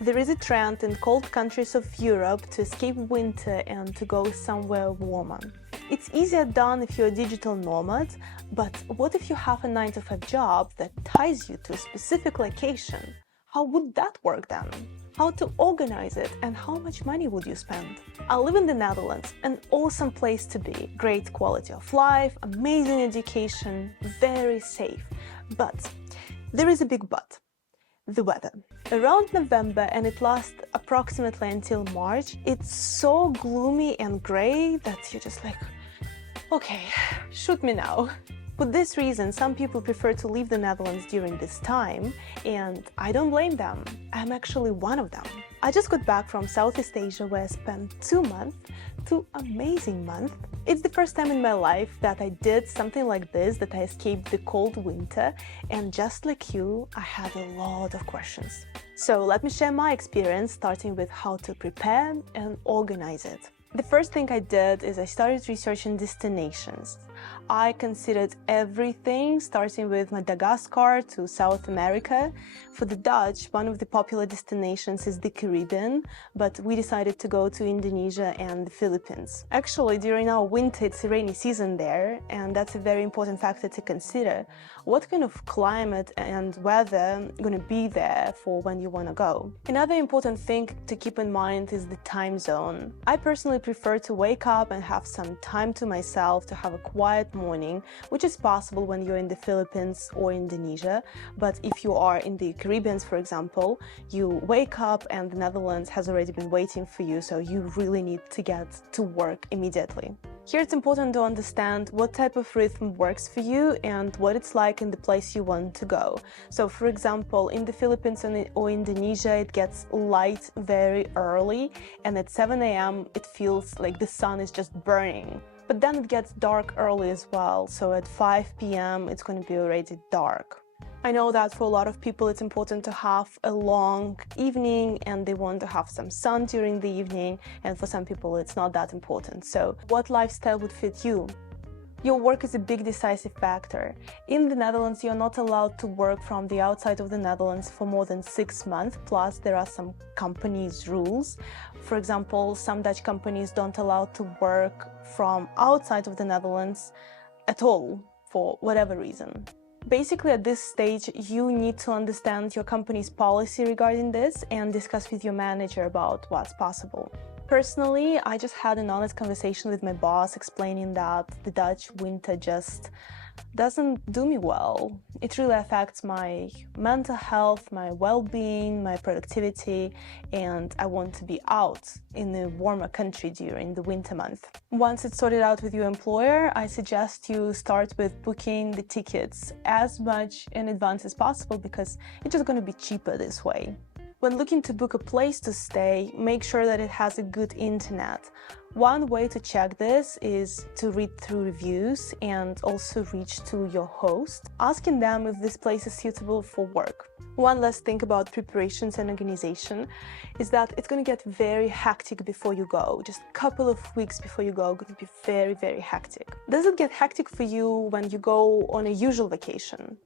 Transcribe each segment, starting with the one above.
There is a trend in cold countries of Europe to escape winter and to go somewhere warmer. It's easier done if you're a digital nomad, but what if you have a 9-to-5 job that ties you to a specific location? How would that work then? How to organize it and how much money would you spend? I live in the Netherlands, an awesome place to be. Great quality of life, amazing education, very safe. But there is a big but. The weather. Around November, and it lasts approximately until March, it's so gloomy and grey that you're just like, okay, shoot me now. For this reason, some people prefer to leave the Netherlands during this time, and I don't blame them. I'm actually one of them. I just got back from Southeast Asia where I spent 2 months, 2 amazing months. It's the first time in my life that I did something like this, that I escaped the cold winter, and just like you, I had a lot of questions. So let me share my experience, starting with how to prepare and organize it. The first thing I did is I started researching destinations. I considered everything, starting with Madagascar to South America. For the Dutch, one of the popular destinations is the Caribbean, but we decided to go to Indonesia and the Philippines. Actually, during our winter, it's a rainy season there, and that's a very important factor to consider. What kind of climate and weather are going to be there for when you want to go? Another important thing to keep in mind is the time zone. I personally prefer to wake up and have some time to myself, to have a quiet morning, which is possible when you're in the Philippines or Indonesia. But if you are in the Caribbean, for example, you wake up and the Netherlands has already been waiting for you, so you really need to get to work immediately. Here it's important to understand what type of rhythm works for you and what it's like in the place you want to go. So for example, in the Philippines or Indonesia, it gets light very early, and at 7 a.m. it feels like the sun is just burning. But then it gets dark early as well, so at 5 p.m. it's going to be already dark. I know that for a lot of people it's important to have a long evening and they want to have some sun during the evening, and for some people it's not that important. So what lifestyle would fit you? Your work is a big decisive factor. In the Netherlands, you're not allowed to work from the outside of the Netherlands for more than 6 months, plus there are some companies' rules. For example, some Dutch companies don't allow to work from outside of the Netherlands at all, for whatever reason. Basically, at this stage, you need to understand your company's policy regarding this and discuss with your manager about what's possible. Personally, I just had an honest conversation with my boss explaining that the Dutch winter just doesn't do me well. It really affects my mental health, my well-being, my productivity, and I want to be out in a warmer country during the winter month. Once it's sorted out with your employer, I suggest you start with booking the tickets as much in advance as possible, because it's just going to be cheaper this way. When looking to book a place to stay, make sure that it has a good internet. One way to check this is to read through reviews and also reach to your host, asking them if this place is suitable for work. One last thing about preparations and organization is that it's going to get very hectic before you go. Just a couple of weeks before you go, going to be very, very hectic. Does it get hectic for you when you go on a usual vacation?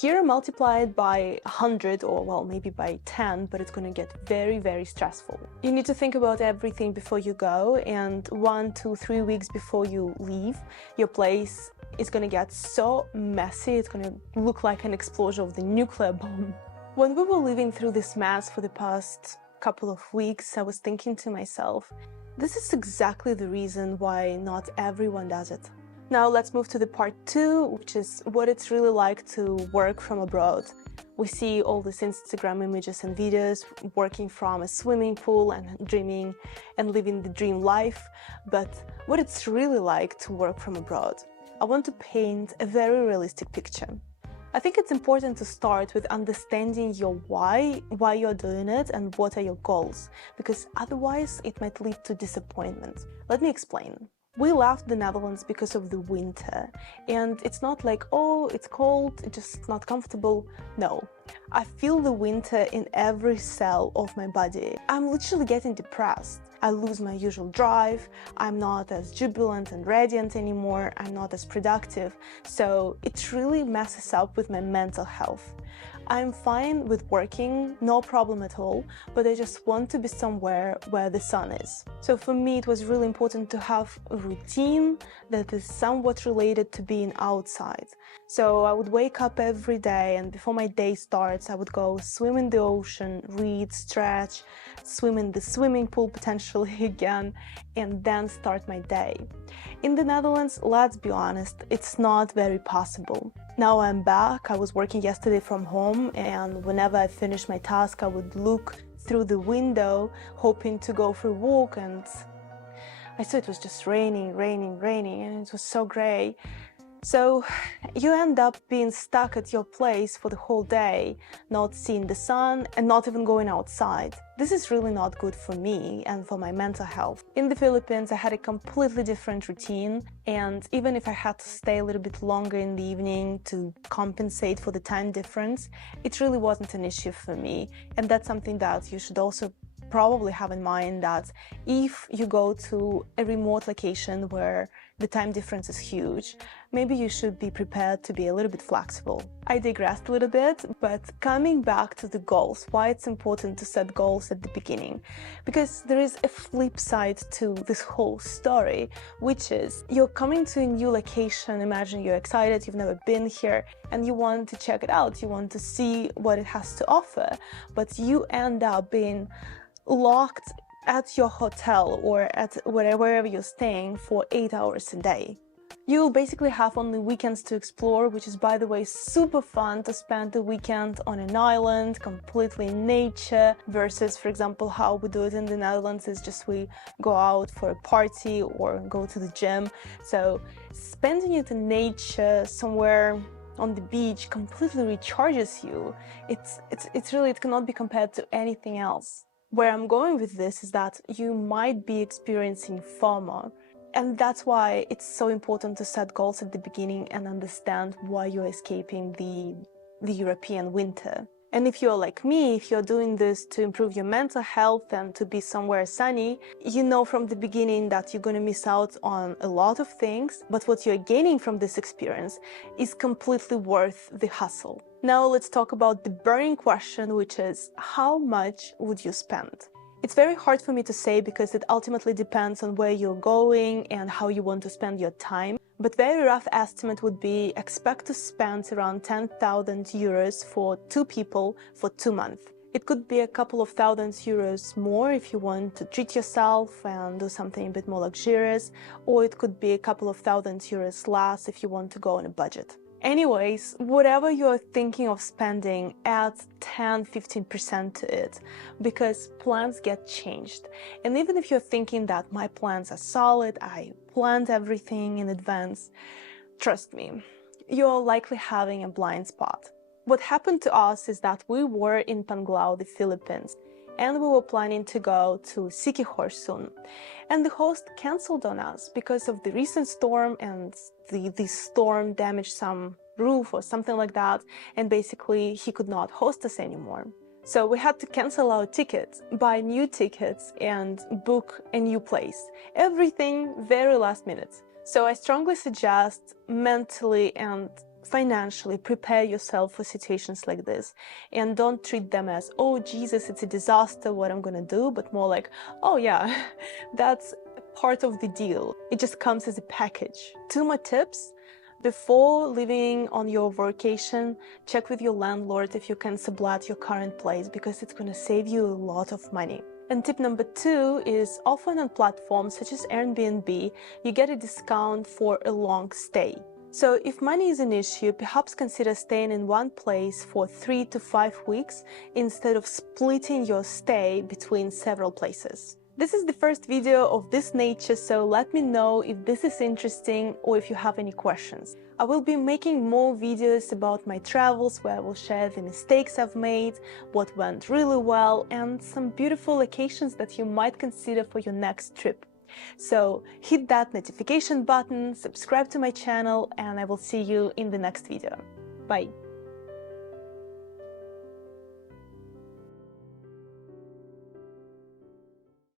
Here, multiply it by 100 or, well, maybe by 10, but it's going to get very, very stressful. You need to think about everything before you go, and 1, 2, 3 weeks before you leave, your place is going to get so messy, it's going to look like an explosion of the nuclear bomb. When we were living through this mess for the past couple of weeks, I was thinking to myself, this is exactly the reason why not everyone does it. Now let's move to the part 2, which is what it's really like to work from abroad. We see all these Instagram images and videos working from a swimming pool and dreaming and living the dream life, but what it's really like to work from abroad. I want to paint a very realistic picture. I think it's important to start with understanding your why you're doing it and what are your goals, because otherwise it might lead to disappointment. Let me explain. We left the Netherlands because of the winter, and it's not like, oh, it's cold, it's just not comfortable. No, I feel the winter in every cell of my body. I'm literally getting depressed. I lose my usual drive, I'm not as jubilant and radiant anymore, I'm not as productive, so it really messes up with my mental health. I'm fine with working, no problem at all, but I just want to be somewhere where the sun is. So for me, it was really important to have a routine that is somewhat related to being outside. So I would wake up every day, and before my day starts, I would go swim in the ocean, read, stretch, swim in the swimming pool potentially again, and then start my day. In the Netherlands, let's be honest, it's not very possible. Now I'm back. I was working yesterday from home, and whenever I finished my task, I would look through the window, hoping to go for a walk, and I saw it was just raining, and it was so grey. So you end up being stuck at your place for the whole day, not seeing the sun and not even going outside. This is really not good for me and for my mental health. In the Philippines, I had a completely different routine, and even if I had to stay a little bit longer in the evening to compensate for the time difference, it really wasn't an issue for me. And that's something that you should also probably have in mind, that if you go to a remote location where the time difference is huge, maybe you should be prepared to be a little bit flexible. I digressed a little bit, but coming back to the goals, why it's important to set goals at the beginning. Because there is a flip side to this whole story, which is you're coming to a new location, imagine you're excited, you've never been here, and you want to check it out, you want to see what it has to offer, but you end up being locked at your hotel or at wherever you're staying for 8 hours a day. You'll basically have only weekends to explore, which is, by the way, super fun to spend the weekend on an island, completely in nature, versus, for example, how we do it in the Netherlands is just we go out for a party or go to the gym. So spending it in nature, somewhere on the beach, completely recharges you. It's really, it cannot be compared to anything else. Where I'm going with this is that you might be experiencing FOMO. And that's why it's so important to set goals at the beginning and understand why you're escaping the European winter. And if you're like me, if you're doing this to improve your mental health and to be somewhere sunny, you know from the beginning that you're going to miss out on a lot of things, but what you're gaining from this experience is completely worth the hustle. Now let's talk about the burning question, which is how much would you spend? It's very hard for me to say because it ultimately depends on where you're going and how you want to spend your time. But very rough estimate would be expect to spend around 10,000 euros for 2 people for 2 months. It could be a couple of thousand euros more if you want to treat yourself and do something a bit more luxurious, or it could be a couple of thousand euros less if you want to go on a budget. Anyways, whatever you're thinking of spending, add 10-15% to it, because plans get changed. And even if you're thinking that my plans are solid, I planned everything in advance, trust me, you're likely having a blind spot. What happened to us is that we were in Panglao, the Philippines, and we were planning to go to Siquijor soon. And the host cancelled on us because of the recent storm, and the storm damaged some roof or something like that, and basically he could not host us anymore. So we had to cancel our tickets, buy new tickets, and book a new place. Everything very last minute. So I strongly suggest mentally and financially prepare yourself for situations like this, and don't treat them as, oh Jesus, it's a disaster, what I'm gonna do, but more like, oh yeah, that's part of the deal. It just comes as a package. 2 more tips. Before leaving on your vacation, check with your landlord if you can sublet your current place, because it's going to save you a lot of money. And tip number 2 is often on platforms such as Airbnb, you get a discount for a long stay. So if money is an issue, perhaps consider staying in one place for 3 to 5 weeks instead of splitting your stay between several places. This is the first video of this nature, so let me know if this is interesting or if you have any questions. I will be making more videos about my travels where I will share the mistakes I've made, what went really well, and some beautiful locations that you might consider for your next trip. So hit that notification button, subscribe to my channel, and I will see you in the next video. Bye!